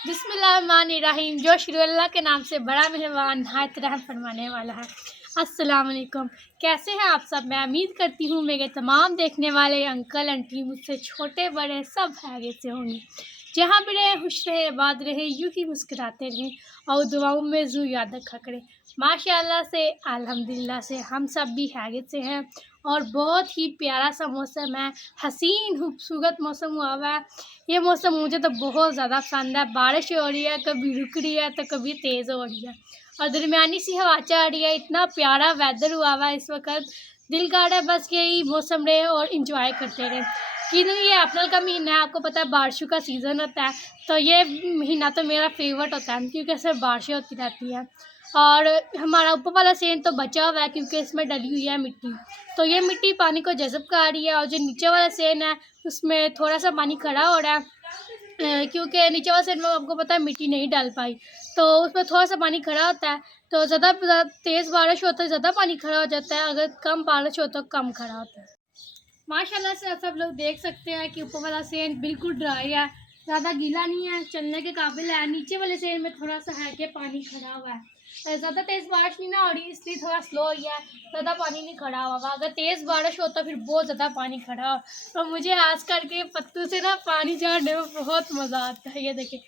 बिस्मिल्लाहिर्रहमानिर्रहीम। जो शुरू अल्लाह के नाम से बड़ा मेहरबान नहायत रहम फरमाने वाला है। अस्सलाम वालेकुम। कैसे हैं आप सब? मैं उम्मीद करती हूँ मेरे तमाम देखने वाले अंकल आंटी मुझसे छोटे बड़े सब खैरियत से होंगे। जहाँ भी रहे खुश रहे आबाद रहे, यूँ ही मुस्कुराते रहें और दुआओं में ज़ू याद रखा करें। माशाअल्लाह से अल्हम्दुलिल्लाह से हम सब भी खैरियत से हैं और बहुत ही प्यारा सा मौसम है, हसीन खूबसूरत मौसम हुआ हुआ है। ये मौसम मुझे तो बहुत ज़्यादा पसंद है। बारिश हो रही है, कभी रुक रही है तो कभी तेज़ हो रही है और दरमियानी सी हवा चल रही है। इतना प्यारा वेदर हुआ हुआ है इस वक्त, दिल कर रहा है बस यही मौसम रहे और इंजॉय करते रहें। कि ये अप्रैल का महीना है, आपको पता है बारिशों का सीज़न होता है, तो ये महीना तो मेरा फेवरेट होता है क्योंकि इसमें बारिशें होती रहती हैं। और हमारा ऊपर वाला सेन तो बचा हुआ है क्योंकि इसमें डली हुई है मिट्टी, तो ये मिट्टी पानी को जज़ब कर रही है। और जो नीचे वाला सेन है उसमें थोड़ा सा पानी खड़ा हो रहा है क्योंकि नीचे वाले सेट में आपको पता है मिट्टी नहीं डाल पाई, तो उसमें थोड़ा सा पानी खड़ा होता है। तो ज़्यादा तेज़ बारिश होता है ज़्यादा पानी खड़ा हो जाता है, अगर कम बारिश हो तो कम खड़ा होता है। माशाल्लाह से सब लोग देख सकते हैं कि ऊपर वाला सेन बिल्कुल ड्राई है, ज़्यादा गीला नहीं है, चलने के काबिल है। नीचे वाले सेन में थोड़ा सा है कि पानी खड़ा हुआ है। ज़्यादा तेज़ बारिश नहीं ना हो रही इसलिए थोड़ा स्लो ही है, ज़्यादा पानी नहीं खड़ा हुआ। अगर तेज़ बारिश हो तो फिर बहुत ज़्यादा पानी खड़ा हो। तो मुझे खास करके पत्तों से ना पानी झाड़ने में बहुत मज़ा आता है। ये देखिए,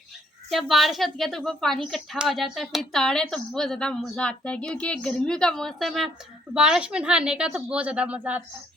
जब बारिश होती है तो वो पानी इकट्ठा हो जाता है फिर ताड़े तो बहुत ज़्यादा मज़ा आता है क्योंकि गर्मियों का मौसम है, बारिश में नहाने का तो बहुत ज़्यादा मज़ा आता है।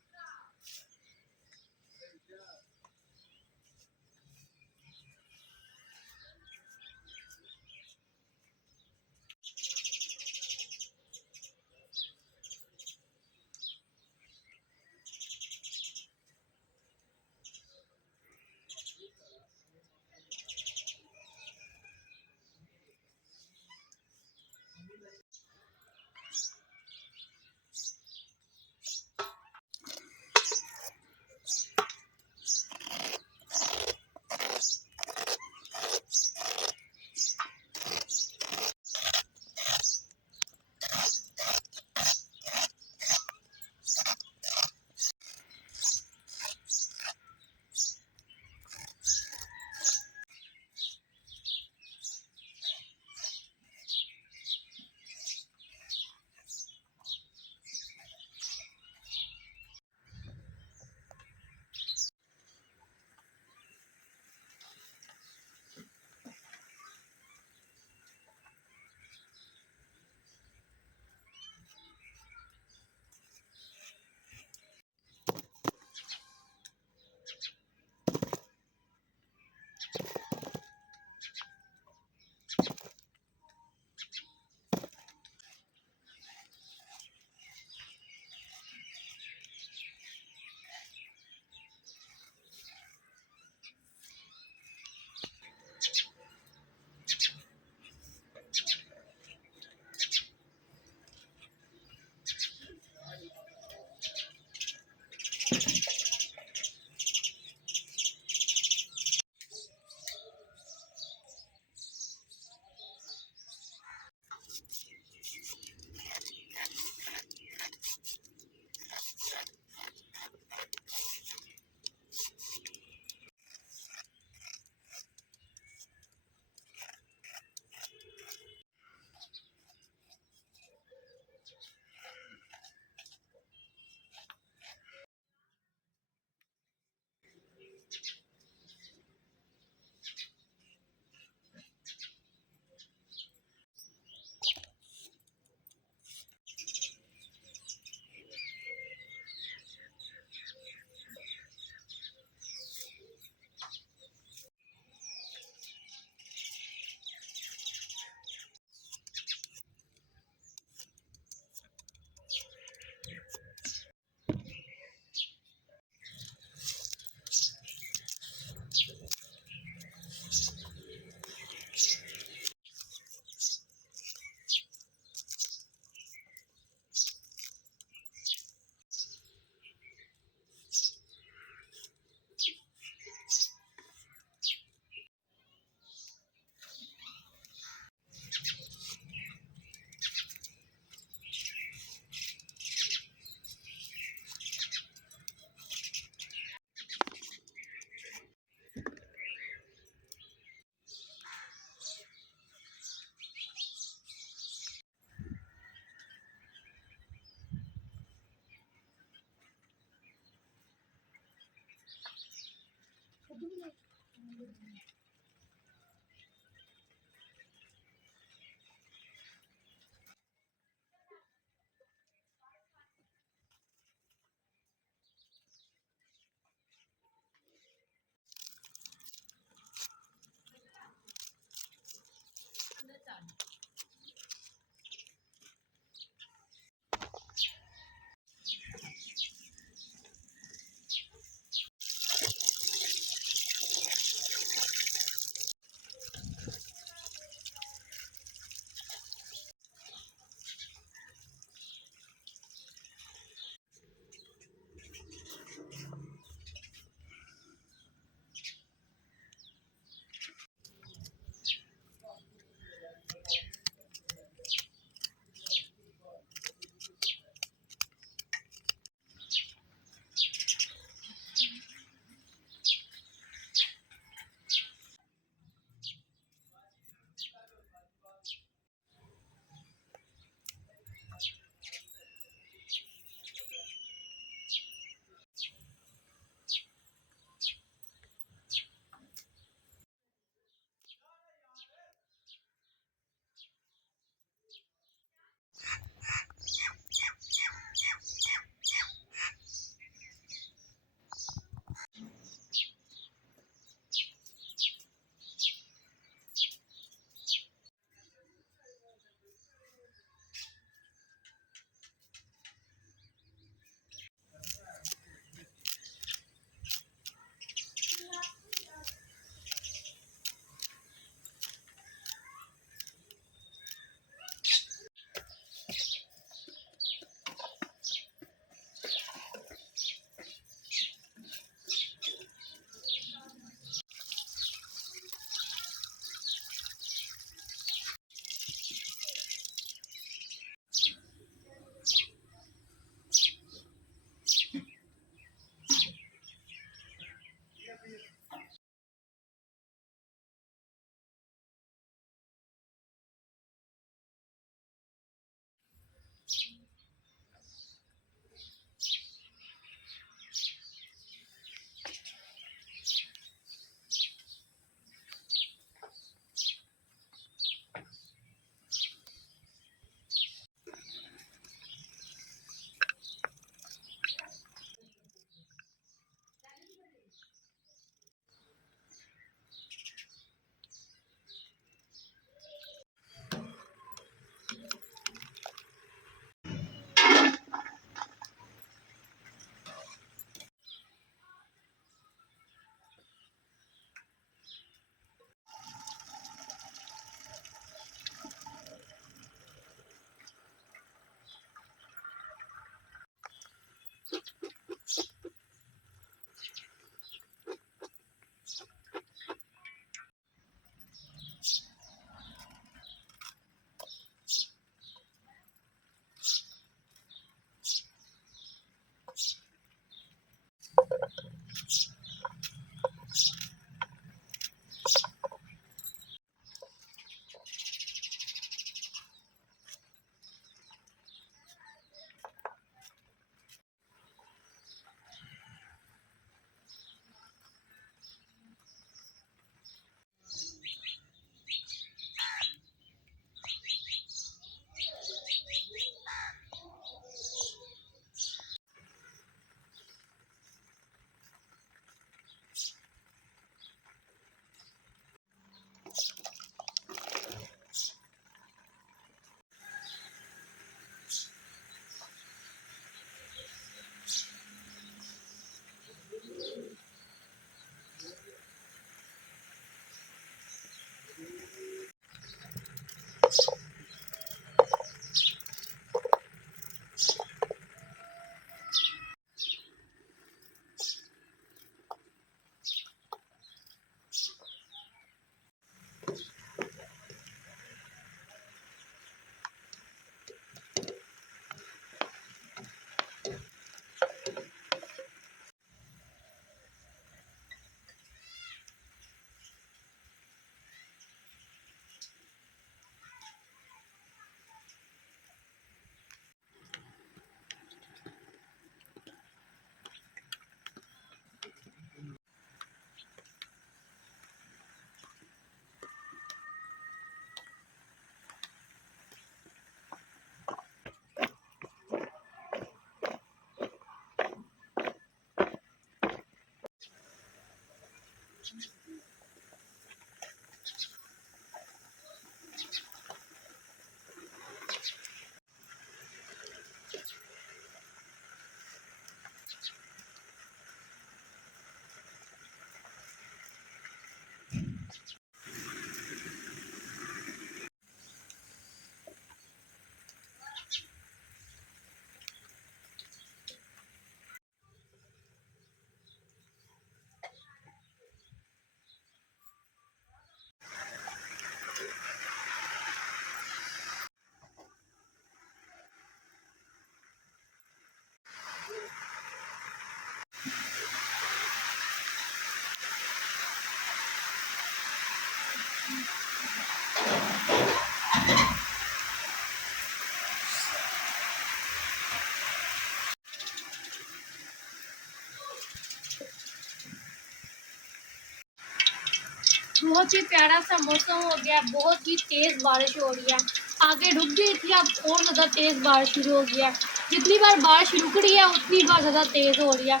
बहुत ही प्यारा सा मौसम हो गया, बहुत ही तेज़ बारिश हो रही है। आगे रुक गई थी, अब और ज़्यादा तेज़ बारिश शुरू हो गया। जितनी बार बारिश रुक रही है उतनी बार ज़्यादा तेज़ हो रही है।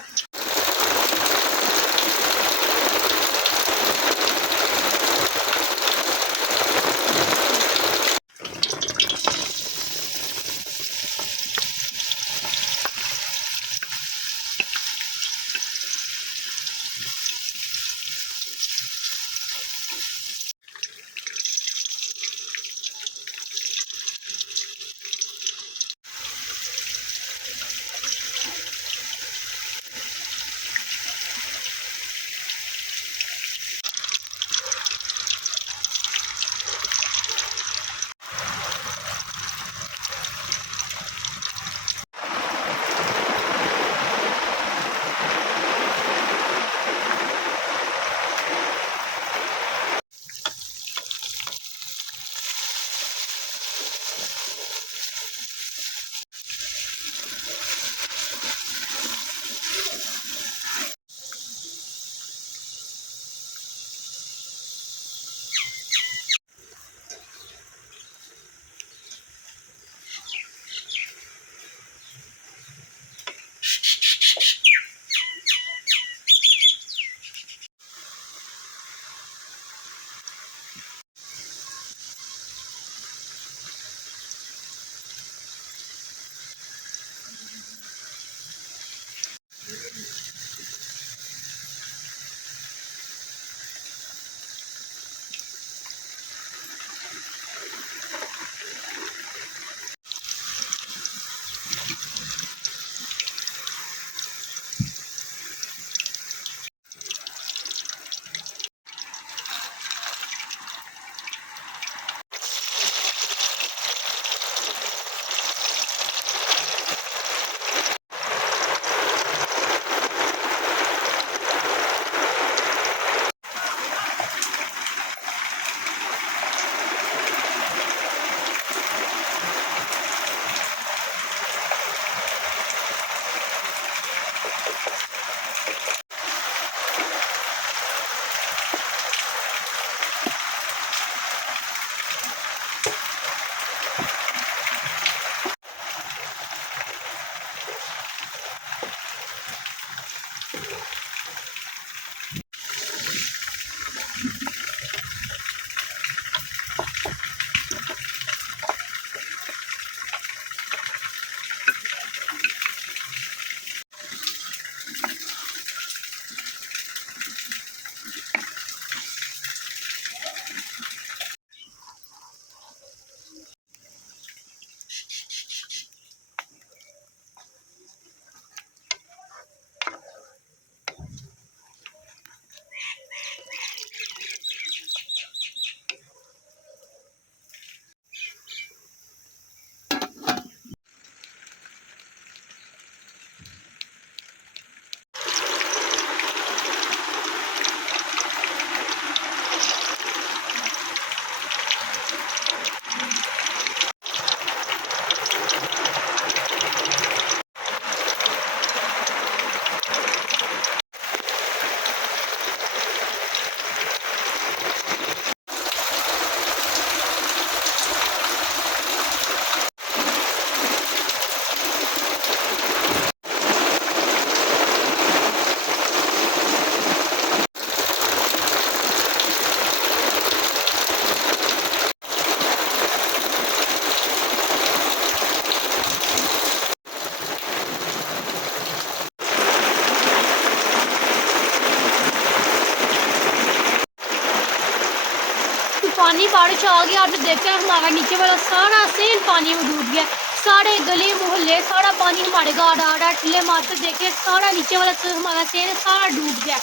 तूफ़ानी बारिश आ गई। आपने देखा है हमारा नीचे वाला सारा सेल पानी में डूब गया, सारे गली मोहल्ले सारा पानी हमारे गाड़ आ रहा है। टिल्ले मारते देखे सारा नीचे वाला हमारा सेल है सारा डूब गया।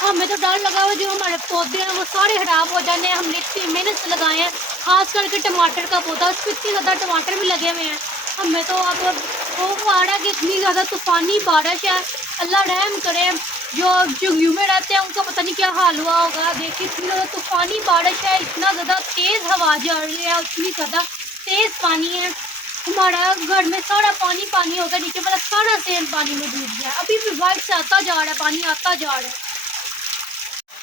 हमें तो डर लगा हुआ जो हमारे पौधे हैं वो सारे खराब हो जाने हैं। हमने इतनी मेहनत से लगाए हैं, खास करके टमाटर का पौधा, उस पर इतनी ज़्यादा टमाटर भी लगे हुए हैं। हमें तो अब वो आ रहा है कि इतनी ज़्यादा तूफ़ानी बारिश है, अल्लाह रहम करे। जो व्यू में रहते हैं उनका पता नहीं क्या हाल हुआ होगा। देखिए इतनी ज़्यादा तूफ़ानी बारिश है, इतना ज़्यादा तेज़ हवा जा रही है, उतनी ज़्यादा तेज़ पानी है। हमारा घर में सारा पानी पानी हो गया, नीचे वाला सारा सेम पानी में डूब गया। अभी भी वाइट से आता जा रहा है, पानी आता जा रहा है।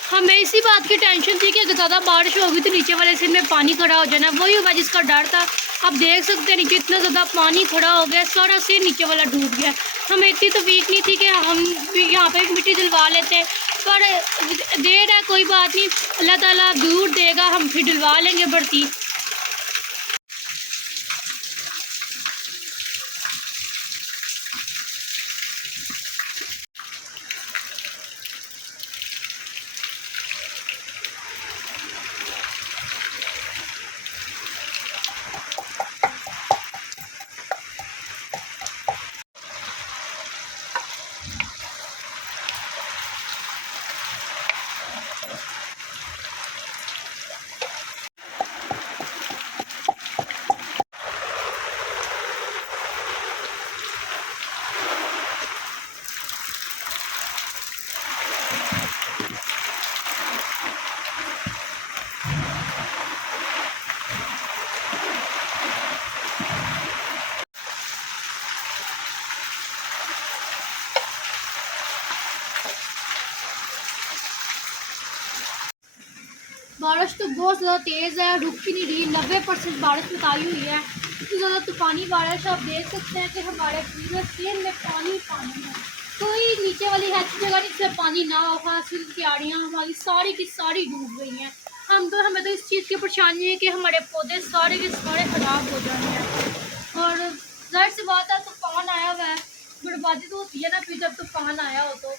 हमें इसी बात की टेंशन थी कि अगर ज़्यादा बारिश होगी तो नीचे वाले सिर में पानी खड़ा हो जाना, वही होगा जिसका डर था। अब देख सकते हैं नीचे इतना ज़्यादा पानी खड़ा हो गया, सारा सिर नीचे वाला डूब गया। हमें इतनी तौफीक नहीं थी कि हम यहाँ पे मिट्टी डलवा लेते, पर देर है कोई बात नहीं, अल्लाह ताला दूर देगा, हम फिर डलवा लेंगे बढ़ती। बारिश तो बहुत ज़्यादा तेज़ है, रुक ही नहीं रही। 90% बारिश बताई हुई है, इतनी ज़्यादा तूफ़ानी बारिश। आप देख सकते हैं कि हमारे पूरे शहर में पानी पानी है, कोई नीचे वाली ऐसी जगह नहीं जिसमें पानी ना हो। हासिल क्यारियाँ हमारी सारी की सारी डूब गई हैं। हमें तो इस चीज़ की परेशानी है कि हमारे पौधे सारे के सारे ख़राब हो जाने हैं। और ज़ाहिर सी बात है तूफ़ान आया हुआ है, बर्बादी तो होती है ना फिर जब तूफ़ान आया हो तो।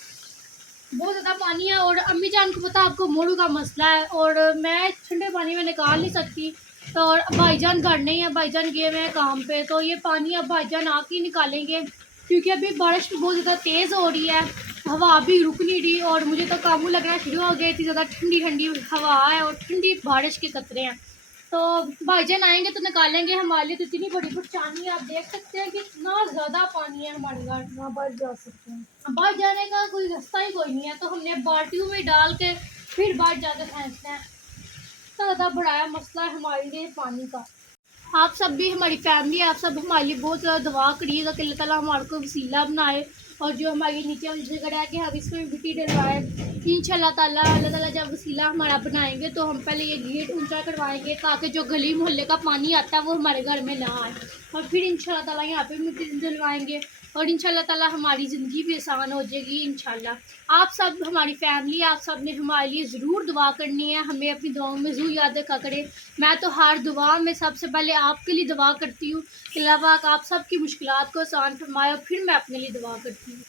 बहुत ज़्यादा पानी है और अम्मी जान को पता आपको मोड़ू का मसला है और मैं ठंडे पानी में निकाल नहीं सकती। तो और भाईजान घर नहीं है, भाईजान गए हुए हैं काम पे, तो ये पानी अब भाईजान आके ही निकालेंगे, क्योंकि अभी बारिश भी बहुत ज़्यादा तेज़ हो रही है, हवा भी रुक नहीं रही और मुझे तो काबू लगना शुरू हो गया। इतनी ज़्यादा ठंडी ठंडी हवा है और ठंडी बारिश के कतरे हैं। तो भाईजान आएंगे तो निकालेंगे। हमारे लिए तो इतनी बड़ी परेशानी है, आप देख सकते हैं कि इतना ज़्यादा पानी है हमारे घर। वहाँ बाहर जा सकते हैं, अब बाहर जाने का कोई रास्ता ही कोई नहीं है, तो हमने बाल्टियों में डाल के फिर बाहर जाकर फेंकते हैं। इतना ज़्यादा बड़ा मसला है हमारे लिए पानी का। आप सब भी, हमारी फैमिली, आप सब हमारे लिए बहुत ज़्यादा दुआ करिएगा कि अल्लाह ताला हमारे को वसीला बनाए और जो हमारी नीचे वाली जगह है कि हम इसमें मिट्टी डलवाए। इंशाल्लाह ताला अल्लाह ताला जब वसीला हमारा बनाएंगे तो हम पहले ये गेट ऊंचा करवाएंगे ताकि जो गली मोहल्ले का पानी आता है वो हमारे घर में ना आए, और फिर इंशाल्लाह ताला यहाँ पे मिट्टी डलवाएंगे और इंशाल्लाह ताला हमारी ज़िंदगी भी आसान हो जाएगी इंशाल्लाह। आप सब, हमारी फैमिली, आप सब ने हमारे लिए ज़रूर दुआ करनी है, हमें अपनी दुआओं में ज़रूर याद रखा करें। मैं तो हर दुआ में सबसे पहले आपके लिए दुआ करती हूँ कि अल्लाह पाक आप सब की मुश्किलात को आसान फरमाए और फिर मैं अपने लिए दुआ करती हूँ।